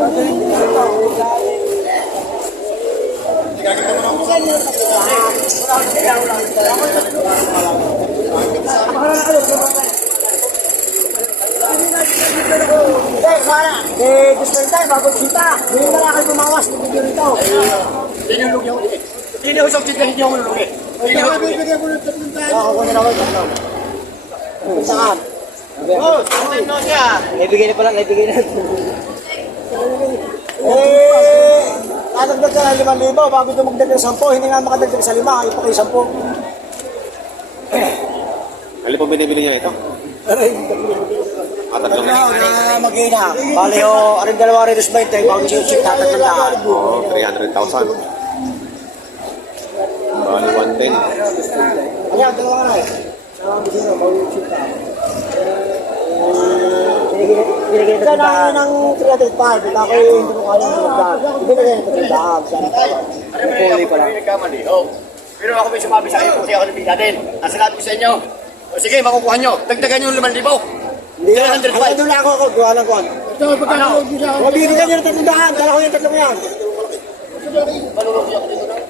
Gusto tayo, bago kita. Hindi na lang kayo bumawas ng video nito. Tinulog niyo ulit. Tinulog siya hindi ako nulog eh. Bibigyan mo ng 3 tayo. Oo, kunin ako ito. Saan? Oh, sabihin mo siya. Naibigay na pala, naibigay na. Nadagdag ka ng 5,000 bago dumagdag ng 10. Hindi nga makadagdag sa 5, ito kayo 10. Ano po binibili niya ito? Tatlong Na mag-ina. Bali o, aring 220, bago siya check tatatandaan. Oo, 300,000. Bali 110. Ayan, dalawa ka na eh. Bisino, bago check Binigyan na ng 305, ito ako yung hindi mo kaya ng magdaan. Binigyan na ng 300. Puli pala. Pero ako may sumabi sa kayo kasi ako nabigla din. Ang sinabi ko sa inyo. O sige, makukuha nyo. Dagdagan nyo 5,000. Hindi na, hanggang doon lang ako, gawa lang ko. Ito, pagkano? Huwag bibigyan nyo ng 300, dala ko yung 3 yan. Malulog siya ako dito na.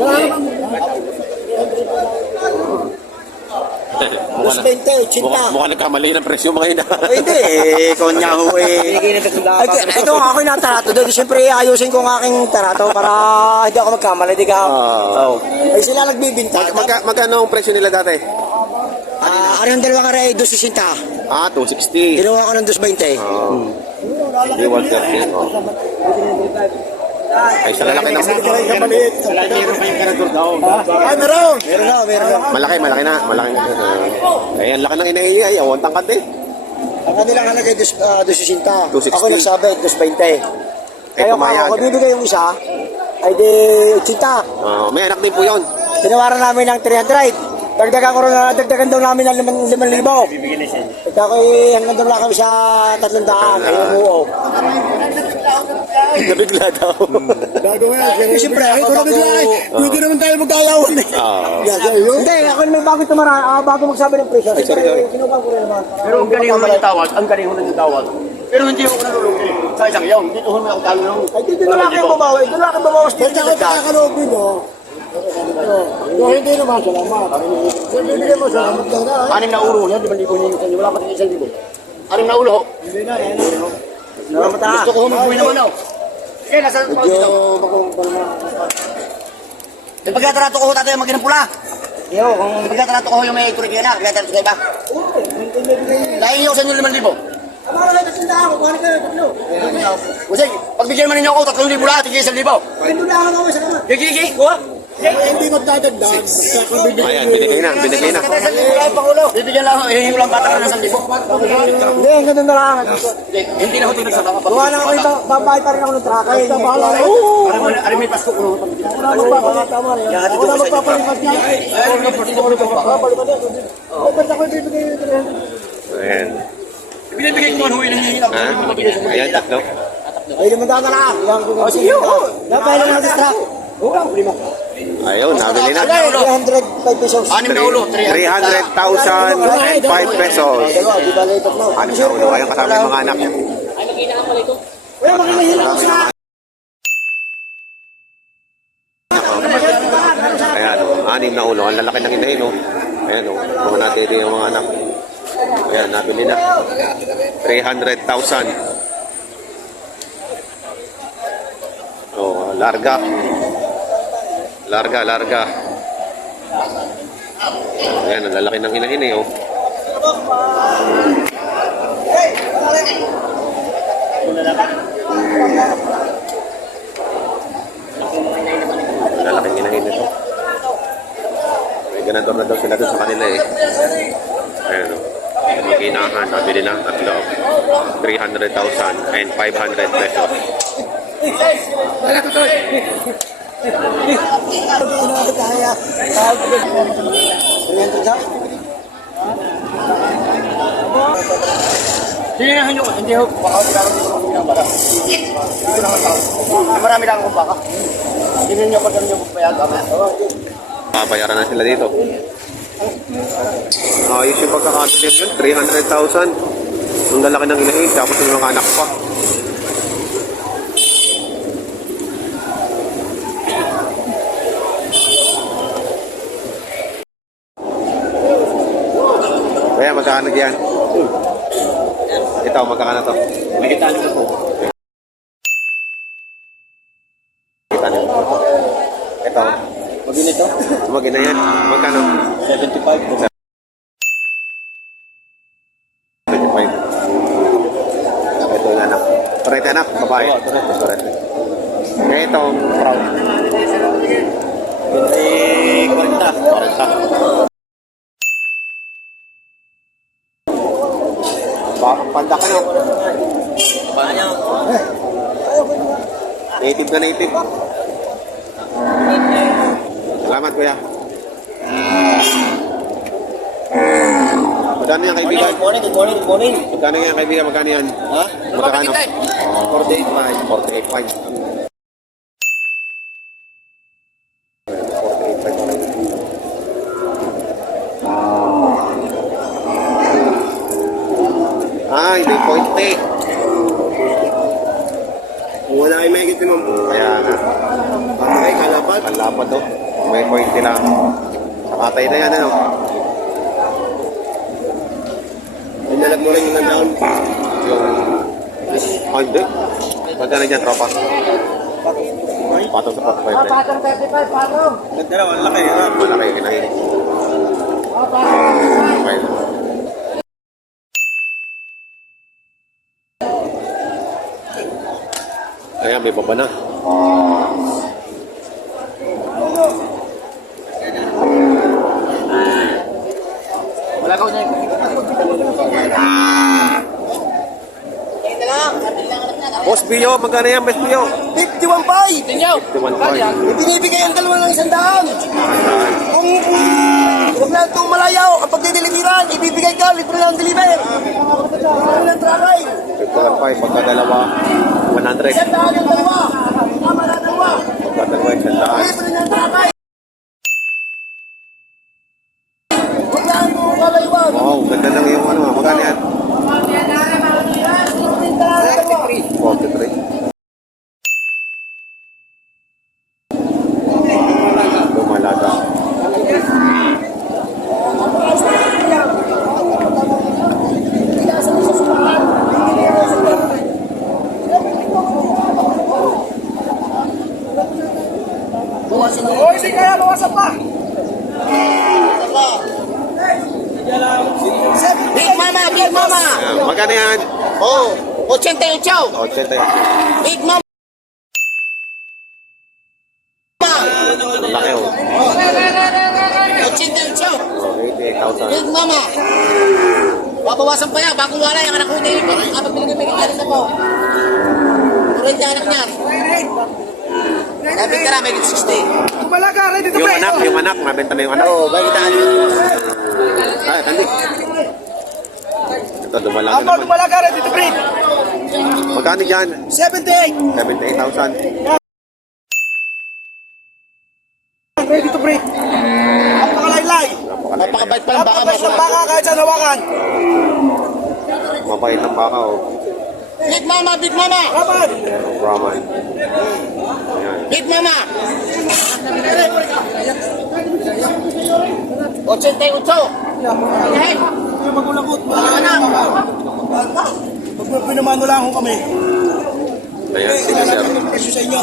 Wala naman. Mas 20, 80. Mukha nagkamali ng presyo mga ina. Hindi, konya ho eh. Ito ako yung natarato doon. Siyempre ayusin ko ang aking tarato para hindi ako magkamali. Di ka? Oo. Ay sila nagbibinta. Magkano ang presyo nila dati? Ano yung dalawang aray? 260. 260. Ginawa ko ng 220. Hindi 130. Ay, sa lalaki ng... Ay, meron! Meron na. Malaki na. Ay, ang laki ng inahihi. Ay, awang tangkad eh. Ang kanilang halaga 260. 260. Ako nagsabi, 220. Kaya pumayag. kung bibigay yung isa, ay di 80. May anak din po yun. Tinawaran namin ng 300. Dagdagan daw namin ng 5,000. Bibigyan na siya. Ito hanggang daw lang kami sa 300. Ay, umuo. Nabigla daw. Siyempre, ako nabigla eh. Pwede naman tayo mag-ayawan eh. Hindi, ako naman bago magsabi ng presyo. Kinuha ko rin naman. Pero ang galing ho na yung tawag. Ang galing ho na yung tawag. Pero hindi ako nalulog eh. Sa isang yaw. Dito ho na ako talo ng... Ay, dito na lang kayo babawi. Dito na lang kayo babawas. Dito na lang kayo babawas. Hindi naman, salamat. Bibigyan mo, salamat ka na. 6 na ulo yan. 5,000 niyo sa inyo. Wala pa rin 1,000. 6 na ulo ho. Hindi na, yan. Salamat na. Gusto ko ho magbuhay naman ho. Sige, nasa pa dito. Pagkatarato ko ho tatay ang maginang pula. Iyo, kung pagkatarato ko ho yung may turik yan na. Pagkatarato ko iba. Dahil niyo sa inyo 5,000. Ang mga lang nasindahan ko, kuhanin kayo, tatlo. Kasi, pagbigyan man ninyo ako, 3,000 lahat, tigil 1,000. Pwede lang ako, salamat. Gigi, kuha. Hindi magdadagdag. Ayan, binigay na. Bibigyan lang, hihingi lang bata ka ng 1,000. Hindi, ganun na lang. Hindi na ho tingin sa mga Gawa na ako ito, babayad pa rin ako ng traka. Alam may pasko ko. Ano ba, tama rin. Ako na magpapalipas niya. Ako na magpapalipas niya. Ba't ako ibibigay yung 300? Ayan. Binibigay ko man, hihingi lang. Ayan, tatlo. Ay, limandaan na lang. O, sige, napay lang natin truck. Ayun, nabili na. 305 pesos. 6 na ulo, 300,000, 5 pesos. Di ba na ito na? Ano sa ulo? Ayun, kasama yung mga anak niya. Uy, makikihila ko sa... Ayan, 6 na ulo. Ang lalaki ng inahin, no? Ayan, no? Mga natin yung mga anak. Ayan, nabili na. 300,000. Oh, larga. Larga. Ayan, ang lalaki ng inahin, eh, oh. Lalaking inahin ito. May ganador na daw sila doon sa kanila eh. Ayan o. Mag-inahan. Nabili na. Tatlo. 300,000 and 500 pesos. Hihinahan nyo ko, hindi ho. Baka magkaroon dito ng ng baka. Dito naman tao. Marami lang akong baka. Hindi nyo pagkaroon nyo pagpayag. Babayaran na sila dito. Ayos yung pagkakabilib yun. 300,000. Ang lalaki ng inahin, tapos yung mga anak pa. Kaya magkano yan? Ito, magkano to? Makita nyo po. Kita niyo. Ito, Maginito? magina yan. Magkano? 75 po. 25. Ito yung anak. Correct anak, babae. Oo, correct. Correct. Kaya itong proud. Eh, 40. 40. Panda ka no? Native na native. Salamat kuya. Magkano yan kaibigan? Good morning, good morning, good morning. Magkano yan kaibigan? Magkano yan? Ha? Magkano? 48.5. 48.5. 48.5. Ah, hindi pointe. Wala ay may kita mo. Kaya nga. Patay, kalapat. Kalapat to. May pointe lang. Sakatay na yan ano. Inalag mo lang yung nandaon. Yung... Oh, hindi. Magkano dyan, tropa? Patong sa 45. Patong 35, patong. Nagdala, ang laki. Malaki yung kinahin. Okay. Ayan, may baba na. Wala ka niya. Boss Bio, magkano yan, Boss Bio? 51.5! Tinyaw. 51.5. Ibinibigay ang dalawa ng 100. Kung huwag lang itong malayaw, ang pagdideliveran, ibibigay ka, libre lang ang deliver. Libre lang trakay. 51.5, pagka dalawa, 100. Isang daan yung dalawa. Tama na dalawa. Pagka dalawa, 100. Libre lang trakay. Huwag lang itong malaywan. Wow, ganda lang yung ano, magkano yan? 43. Lumalaga. Oy, sige kaya, bawasan pa. Big Mama, Big Mama. Ayan, magkano yan? Oh, 88. 80. Big Mama. Ang laki oh. 88. Oh, 88,000. Big Mama. Babawasan pa yan, bagong wala yung anak ko din. Kapag binigay alis na po. Turin ka anak niyan. Dapat ka na, may 60. Kumalaga, ready to play. Yung anak, mabenta na yung anak. Oo, bakit tayo? Ay, tandi. Ito, lumalaga Ako, naman. kumalaga, ready to play. Magkano dyan? 78. 78,000. Ready to break. Napakalaylay. Napakabait pa lang baka Napakabait ng baka kahit saan hawakan. Mabait ng baka oh. Big Mama, Big Mama. Raman. Brahman. Ayan. Big Mama. 88. Ayan. Yung magulakot. Anak. Pag pinamano lang ho kami. Ayan, sige sir. Kasi sa inyo.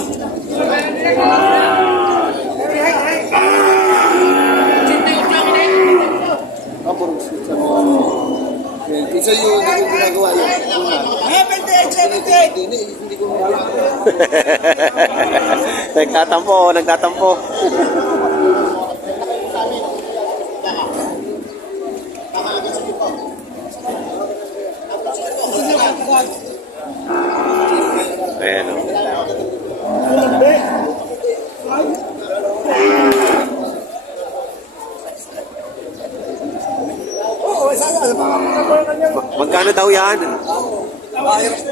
Isa yun, hindi ko ginagawa yun. 78, 78. Hindi ko alam. Nagtatampo, nagtatampo. Ayan o. Magkano daw yan?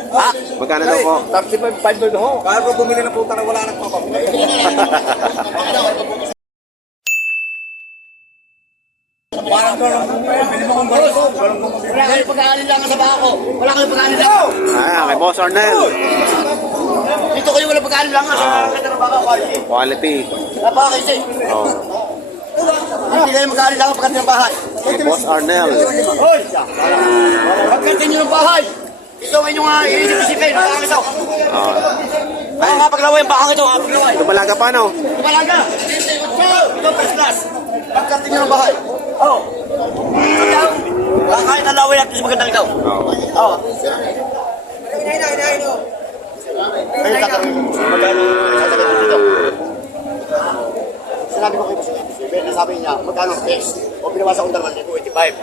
Ha? Magkano daw po? 35 doon ho. Kaya ko bumili ng puta na wala nang papapili. Parang doon, bili mo kong baril. Wala kayong pag-aalilangan sa baka ko. Wala kayong pag-aalilangan. Kay Boss Arnel. Dito kayo wala pag-aalilangan sa kanya ng baka ko. Quality. Napakakisi. Oh. Hindi kayo mag-aalilangan pagkati ng bahay. Kay Boss Arnel. Hoy! Pagkati nyo ng bahay. Ito ang inyong iisip-isipin. Bakang ito. Baka nga paglaway ang bakang ito. Paglaway. Lumalaga pa, no? Kumalaga. Ito first class. Pagkati nyo ng bahay. Oo. Ito. Baka kahit nalaway natin sa magandang ito. Oo. Kayo tatanungin mo. Magkano sasabihin dito? Sinabi ko kayo nasabi niya, magkano ang base? O pinawasa kong 2,85.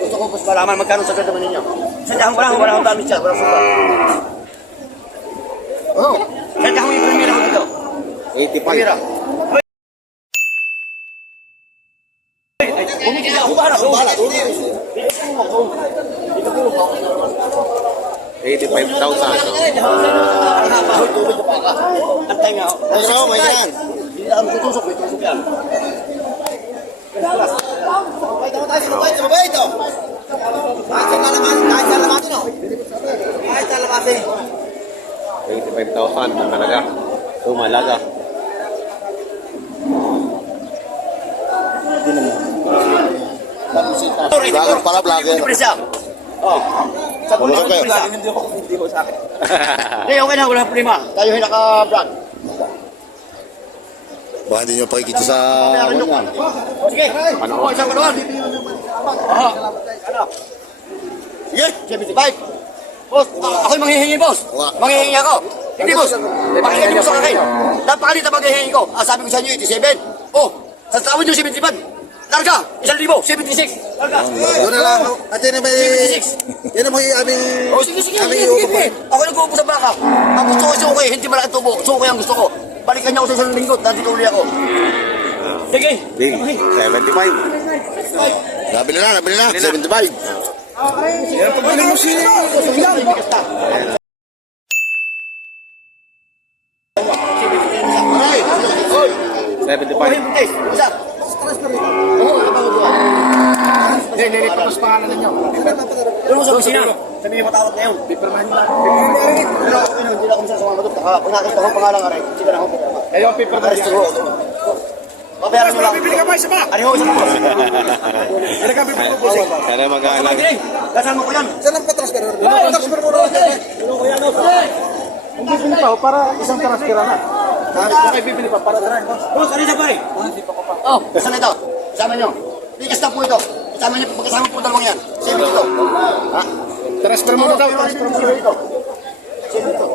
Gusto ko mas malaman magkano sa naman ninyo. Sadyahan ko lang, wala akong damit siya, wala akong suba. Oo. Sadyahan ko yung primera ko dito. 85. Primera. Bumigil ako, bahala. Dito po ako. 85,000. Ang hapahoy, tulog ko pa ka. Antay nga ako. Ano, may yan. Hindi na kami tutusok, may tusok yan. Sumabay ito. Kahit sa lamasin, no? Kahit sa lamasin. 85,000 ang halaga. Lumalaga. Vlogger para vlogger. Hindi presya. Oh. Sa puno Okay. ko presya. Hindi ko sa akin. Hindi, okay na, wala prima. Tayo yung naka-vlog. Baka hindi nyo pakikita sa... Meron yung sige. Ano? Isang kanuan. Aha. Sige. 75. Boss, ako'y manghihingi, boss. Manghihingi ako. Hindi, boss. Makihingi mo sa akin. Napakalit na manghihingi ko. Sabi ko sa inyo, 87. Oh, sa tawid nyo, 75. Larga, 1,000, 76. Larga. Doon na lang. At yun na may... 76. Yan na mo yung aming... Oh, sige. Ako nag-uupo sa baka. Ang gusto ko suko eh, hindi malaki tubo. Suko ang gusto ko. Balikan niya ako sa isang linggo, nandito uli ako. Sige. Big. 75. Nabili na. 75. Yan pa ba mo si... 75. Isa. Oo, hindi, tapos pangalan ninyo. Pero sa kusina, sabi niyo matawag ngayon. Piperman ba? Pero hindi na ako minsan sumama doon. Pag nakita ko pangalan ka rin, sige na ako. Kayo ang piperman niya. Papayaran mo lang. Bibili ka ba isa ba? Ano isa po? Ano ka bibili po? Sana mag-aalaga. Kasama ko yan. Saan ang patransfer? Patransfer mo Hindi bibili pa, para isang transfer na. Kung kayo bibili pa, para tara. Boss, ano isa pa rin? Oh, saan ito? Kasama nyo. Bigas na po ito. Kasama nyo, magkasama po dalawang yan. Save ito. Ha? Transfer mo na daw. Transfer mo ito. Save ito.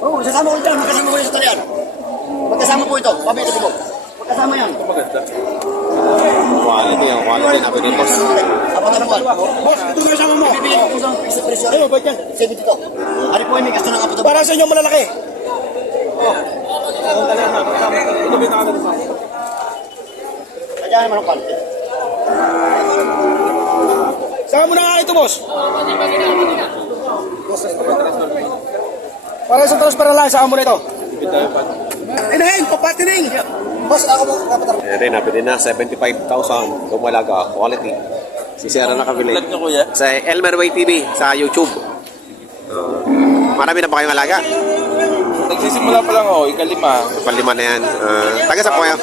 Oh, sasama ko ito. Magkasama ko yung sa talian. Magkasama po ito. Pabito mo. Magkasama yan. Quality. Ang quality na pinili boss. Apat na buwan. Boss, ito na kasama mo. Bibili ko sa presyo. Ano ba yan? Save ito. Ano po yung may gasto ng apat na buwan? Para sa inyo malalaki. Oh. Kaya naman ang quality. Saka mo na nga ito, boss. Para sa transfer lang, saka mo na ito. Inahin, papatining. Boss, ako mo kapatar. Rin, nabili na 75,000. Lumalaga. Quality. Si Sierra nakabili. Sa Elmer Way TV sa YouTube. Marami na pa kayong alaga. Nagsisimula pa lang ako, ikalima. Palima na yan. Taga sa po yan?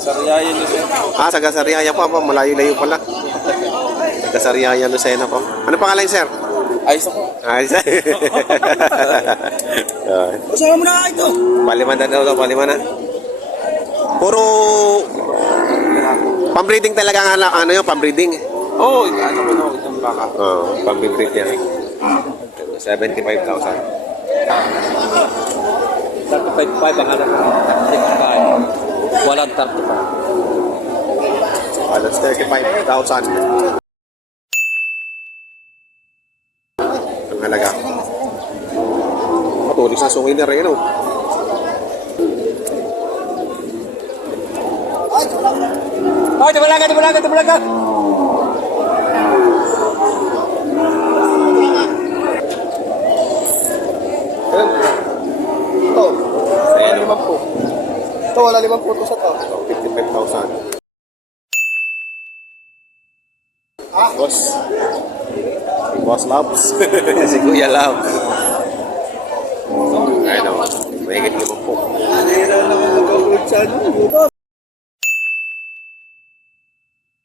Sariyayan nyo siya. Taga Sariaya po. Malayo-layo pala. Taga Sariaya, Lucena po. Ano pangalan, sir? Ayos ako. Ayos. Saka mo na nga ito. Palima na daw. Palima na. Puro pambreeding talaga ang ano yun, pambreeding. Oo, ano ko na itong baka. Oo, pambreed yan. 75,000. 35 ang hanap. 65. Walang 35. That's 35,000. Ang halaga. Matulis na sungin na rin, no? Ay, tumalaga. Ito. Ayan, 5 po. Ito, wala 5 po ito sa to. 55,000. Boss. Si Boss Labs. Si Kuya Labs. Ayun o. Mahigit 5 po.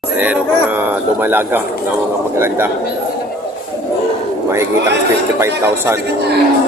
Ayan, mga dumalaga ng mga magaganda. Mahigit ang 55,000.